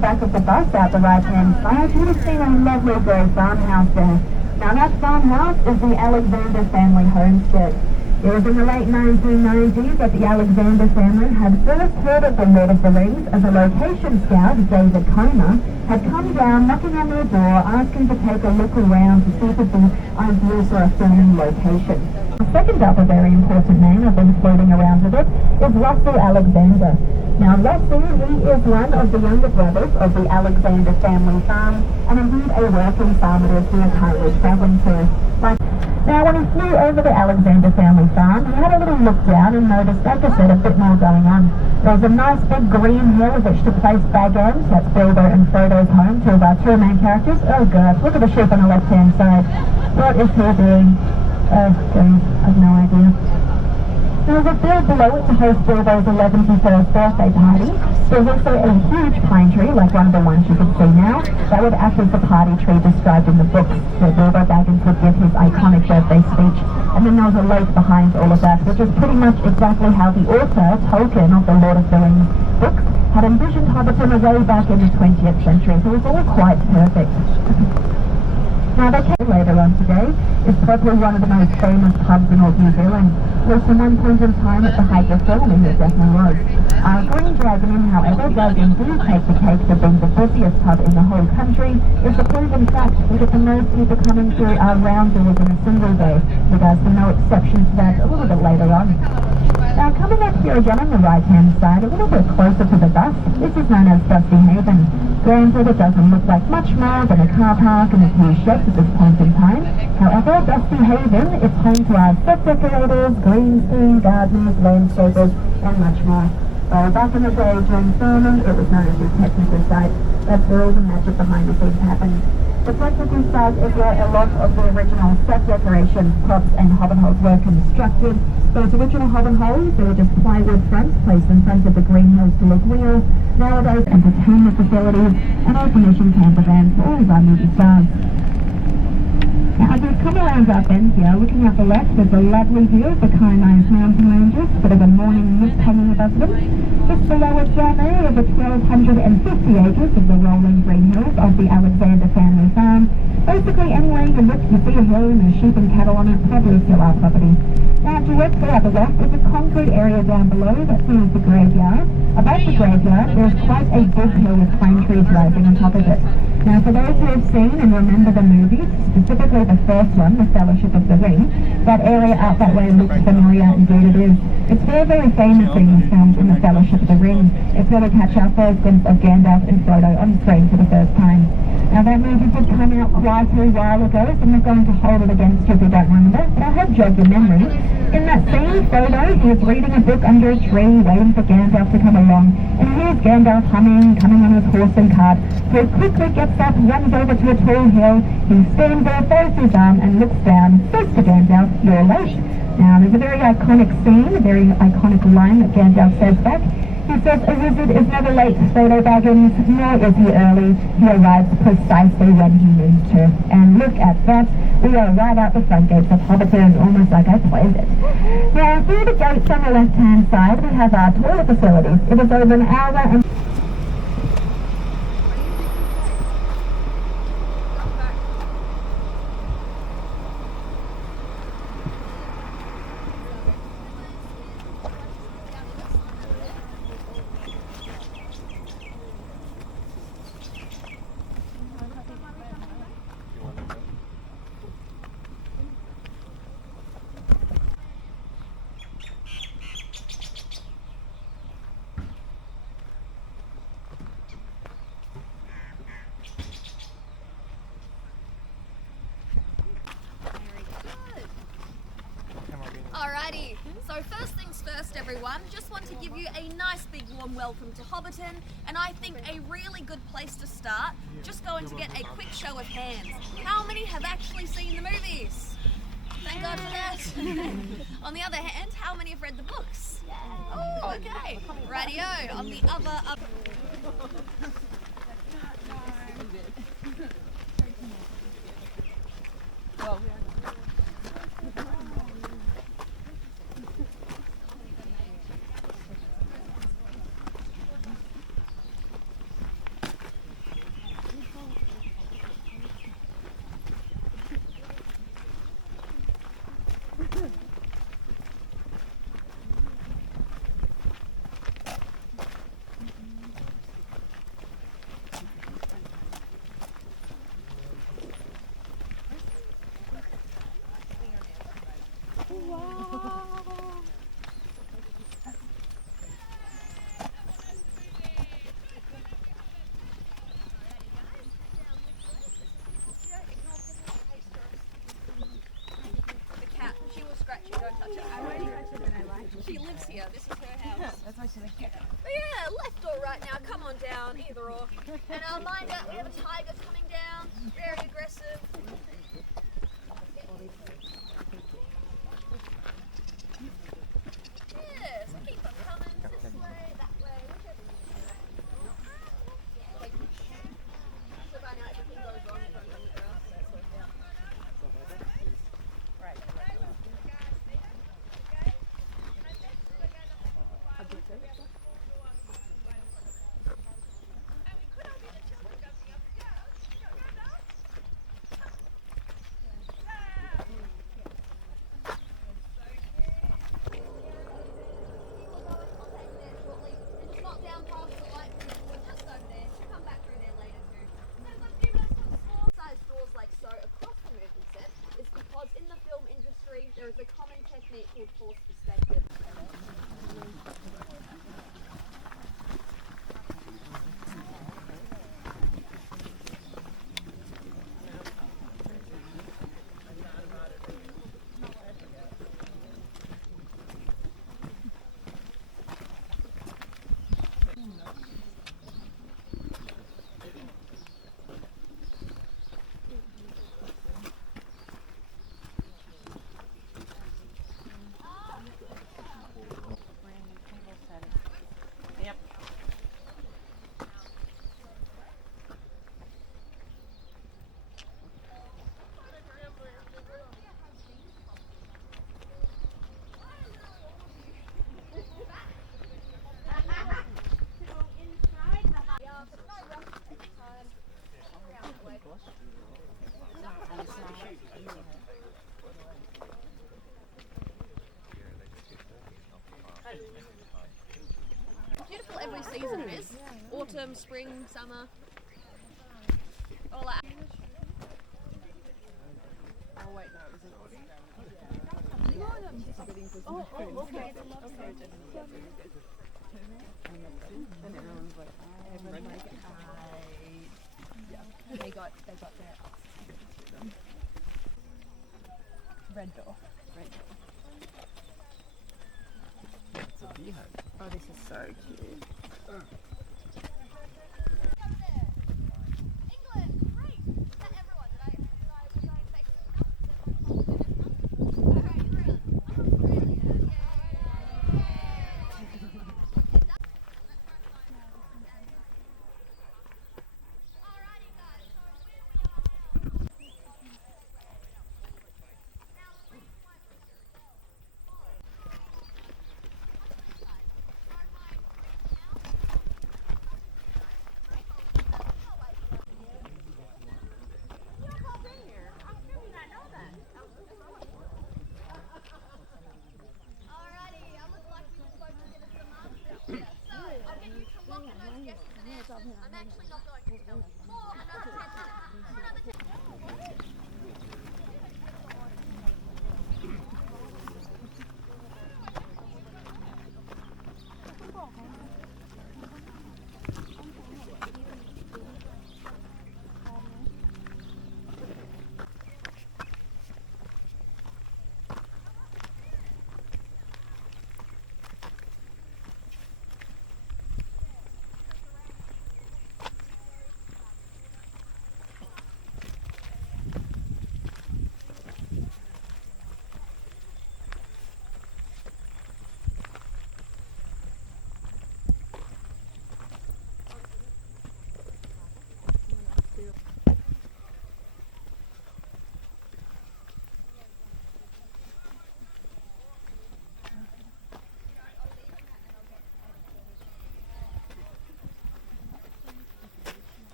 back of the bus out the right-hand side, you would have seen a lovely grey farmhouse there. Now that farmhouse is the Alexander family homestead. It was in the late 1990s that the Alexander family had first heard of the Lord of the Rings as a location scout, David Comer, had come down knocking on their door asking to take a look around to see if it would be ideal for a filming location. The second up, a very important name I've been floating around with it, is Russell Alexander. Now Russell, he is one of the younger brothers of the Alexander family farm, and indeed a working farm it is he is currently travelling to. Now when he flew over the Alexander family farm, he had a little look down and noticed, like I said, a bit more going on. There was a nice big green hill with which to place Baggins, that's Bilbo and Frodo's home, two of our two main characters. Oh god, look at the sheep on the left-hand side. What is he doing? Oh god, I've no idea. There was a field below it to host Bilbo's 11th birthday party. There was also a huge pine tree, like one of the ones you can see now, that would act as the party tree described in the books, where Bilbo Baggins would give his iconic birthday speech. And then there was a lake behind all of that, which is pretty much exactly how the author, Tolkien, of the Lord of the Rings books, had envisioned Hobbiton way back in the 20th century, so it's all quite perfect. Now, they came later on today is probably one of the most famous pubs in all New Zealand. Was from one point in time at the height of filming, it definitely was. Green Dragon Inn, however, does indeed take the cake for being the busiest pub in the whole country. It's a proven fact we get the most people coming through our round doors in a single day. You guys can no exception to that a little bit later on. Now, coming up here again on the right-hand side, a little bit closer to the bus, this is known as Dusty Haven. Granted, it doesn't look like much more than a car park and a few sheds at this point in time. However, Dusty Haven is home to our set decorators, green screen, gardeners, landscapers, and much more. Back in the day during filming, it was known as the technical site. That's where all the magic behind the scenes happened. The technical site is where a lot of the original set decorations, props, and hobbit holes were constructed. Those original hobbit holes, they were just plywood fronts placed in front of the green hills to look real. Nowadays, entertainment facilities and air-conditioned camper vans for all of our movie stars. Now, as we come around our bend here, looking at the left, there's a lovely view of the Kaimais mountain ranges, bit of a morning mist hanging above them. Just below us down there are the 1,250 acres of the rolling green hills of the Alexander family farm. Basically, anywhere you look, you see a hill and there's sheep and cattle on it, probably still our property. Now, directly at the left is a concrete area down below that's known as the graveyard. Above the graveyard, there's quite a big hill with pine trees rising on top of it. Now, for those who have seen and remember the movies, specifically the first one, The Fellowship of the Ring, that area out that way looks familiar, indeed it is. It's very, very famous being filmed in The Fellowship of the Ring. It's where we catch our first glimpse of Gandalf and Frodo on screen for the first time. Now, that movie did come out quite a while ago, so I'm not going to hold it against you if you don't remember, but I hope jog your memory. In that scene, Frodo, he is reading a book under a tree, waiting for Gandalf to come along, and here's Gandalf coming on his horse and cart. So he quickly gets up, runs over to a tall hill, he stands there, throws his arm, and looks down, says to Gandalf, "You're late." Now, there's a very iconic scene, a very iconic line that Gandalf says back. He says, "A wizard is never late, Frodo Baggins, nor is he early. He arrives precisely when he needs to." And look at that. We are right out the front gates of Hobbiton, almost like I planned it. Now, through the gates on the left-hand side, we have our toilet facilities. It is over an hour and... Alrighty, so first things first everyone, just want to give you a nice big warm welcome to Hobbiton, and I think a really good place to start, just going to get a quick show of hands. How many have actually seen the movies? Thank God for that. On the other hand, how many have read the books? Oh, okay. Radio, on the other... She will scratch you, don't touch it. I won't touch it, but I like it. She lives here, this is her house. That's why she likes it. But yeah, left or right now, come on down, either or. And mind out, we have a tiger coming down, very aggressive. Yeah, so keep them coming, this way, that way, whichever you like. So by now everything goes wrong in front of the grass, so it's worked out. Right. In the film industry, there is a common technique called forced perspective. Yep. Beautiful every season it is. Autumn, spring, summer. All that. Oh wait, no, it was in Austin. Okay. And everyone's like, hi. Yeah. They got their red door. It's a beehive. Oh, this is so cute. England, great. Is that everyone? Was I infected? Alrighty guys, so where we are.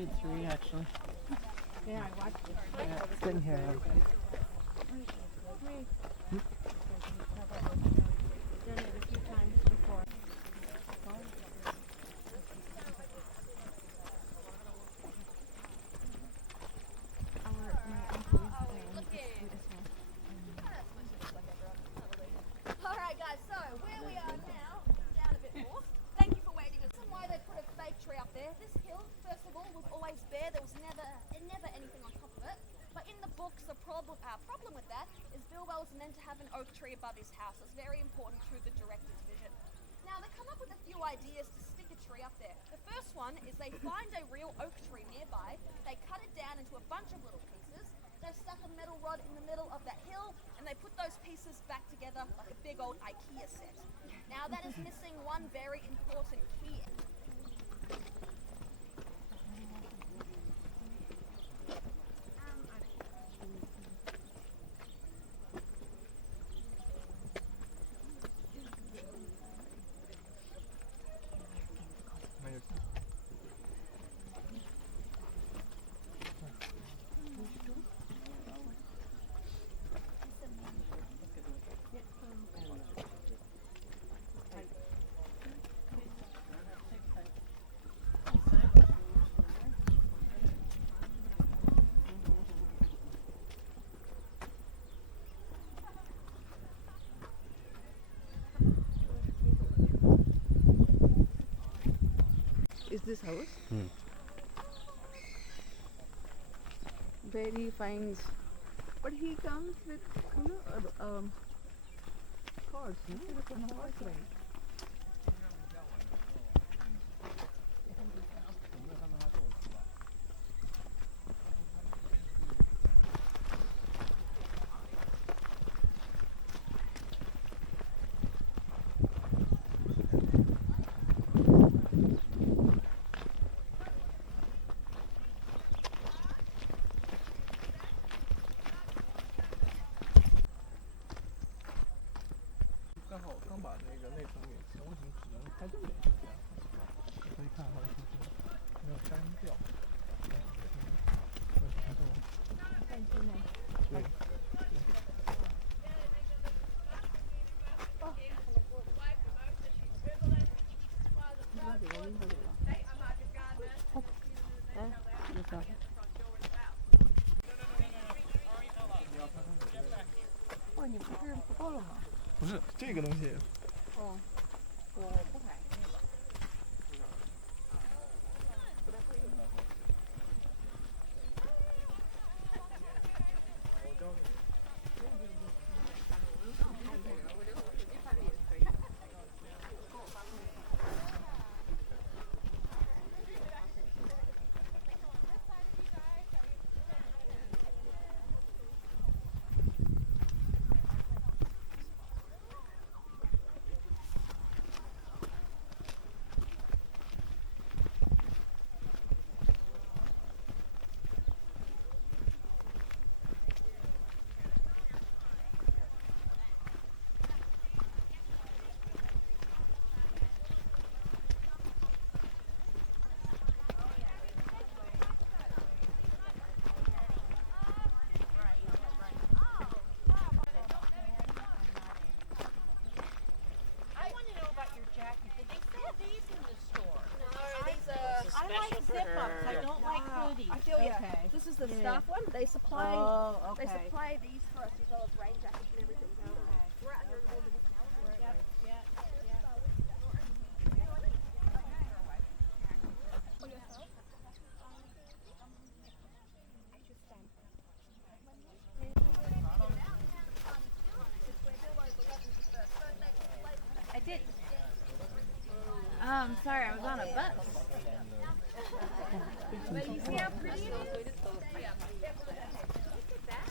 did 3 actually. Yeah, I watched it. Yeah, it's been here. Done it a few times before. Alright guys, so where we are now, down a bit more. Thank you for waiting. The reason why they put a fake tree up there, this hill, first of all, was always bare. There was never anything on top of it. But in the books, the problem with that is Bilbo was meant to have an oak tree above his house. It's very important to the director's vision. Now they come up with a few ideas to stick a tree up there. The first one is they find a real oak tree nearby, they cut it down into a bunch of little pieces, they stuck a metal rod in the middle of that hill, and they put those pieces back together like a big old IKEA set. Now that is missing one very important key. Is this house? Where he finds, but he comes with cards, no? Horse ride.刚把那个内层给形容成只能开正脸，可以看到就是没有删掉。对。哦，你不是不够了吗？不是这个东西。哦，我不买那个。zip-ups. I don't like hoodies. I feel you. Okay. This is the Yeah. staff one. They supply. Okay. They supply these for us as well as rain jackets and everything. We're at all the different elements. Yep, yeah, I did. Sorry, I was on a bus. But you see how pretty it is? Look at that.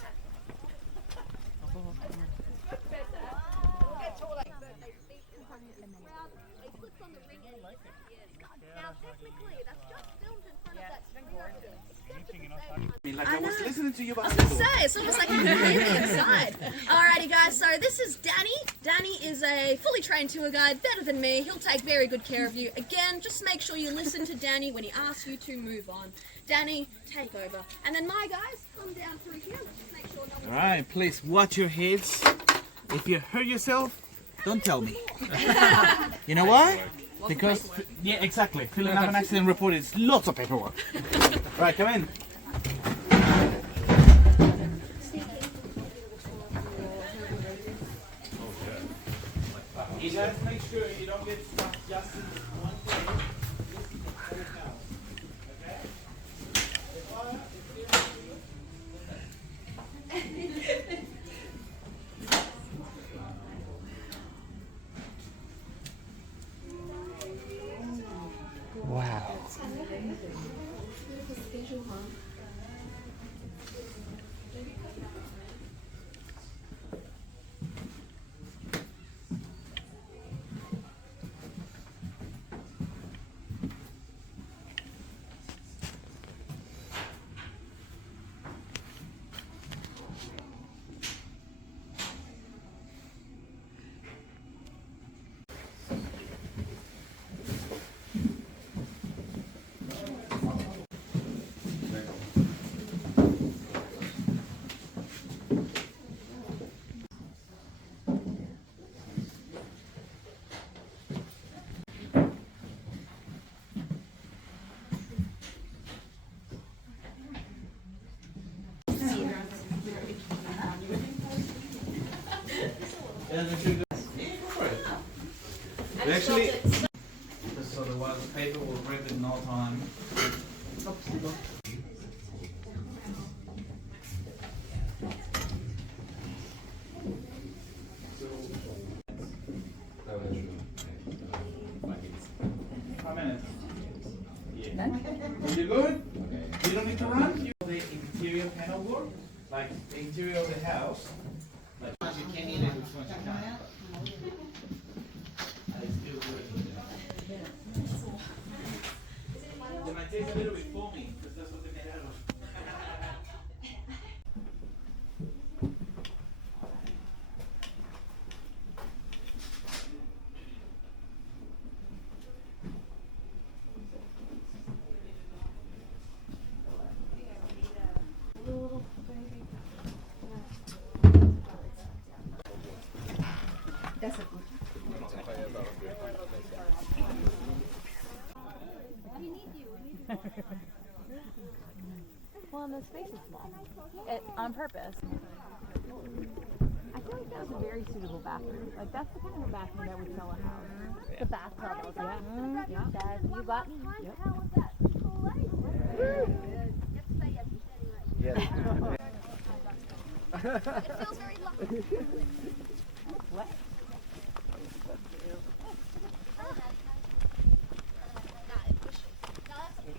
They put just on the ring edge. Now, technically, that's just filmed in front of that screen over there. I was listening to you I was gonna say, it's almost like you can hear me inside. Alrighty guys, so this is Danny. Danny is a fully trained tour guide, better than me. He'll take very good care of you. Again, just make sure you listen to Danny when he asks you to move on. Danny, take over. And then my guys, come down through here. Just make sure no one's... Alright, please watch your heads. If you hurt yourself, don't tell me. You know why? Because, yeah, exactly. Filling out an accident report is lots of paperwork. Right, come in. You guys make sure you don't get stuck just in one place. Wow. We actually, so the paper will rip in no time. Five minutes. Yeah. You good? You don't need to run? The interior panel work, like the interior of the house. Like you can eat it, which ones you can't. They might taste a little bit foamy, because that's what they made out of. Well, and the space is small. On purpose. I feel like that was a very suitable bathroom. Like, that's the kind of a bathroom that would sell a house. The bathtub. Yeah. Dad, you got me. Yep. Yeah. It feels very lucky. What? Nah, it pushes. No, that's okay.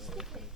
Stick it.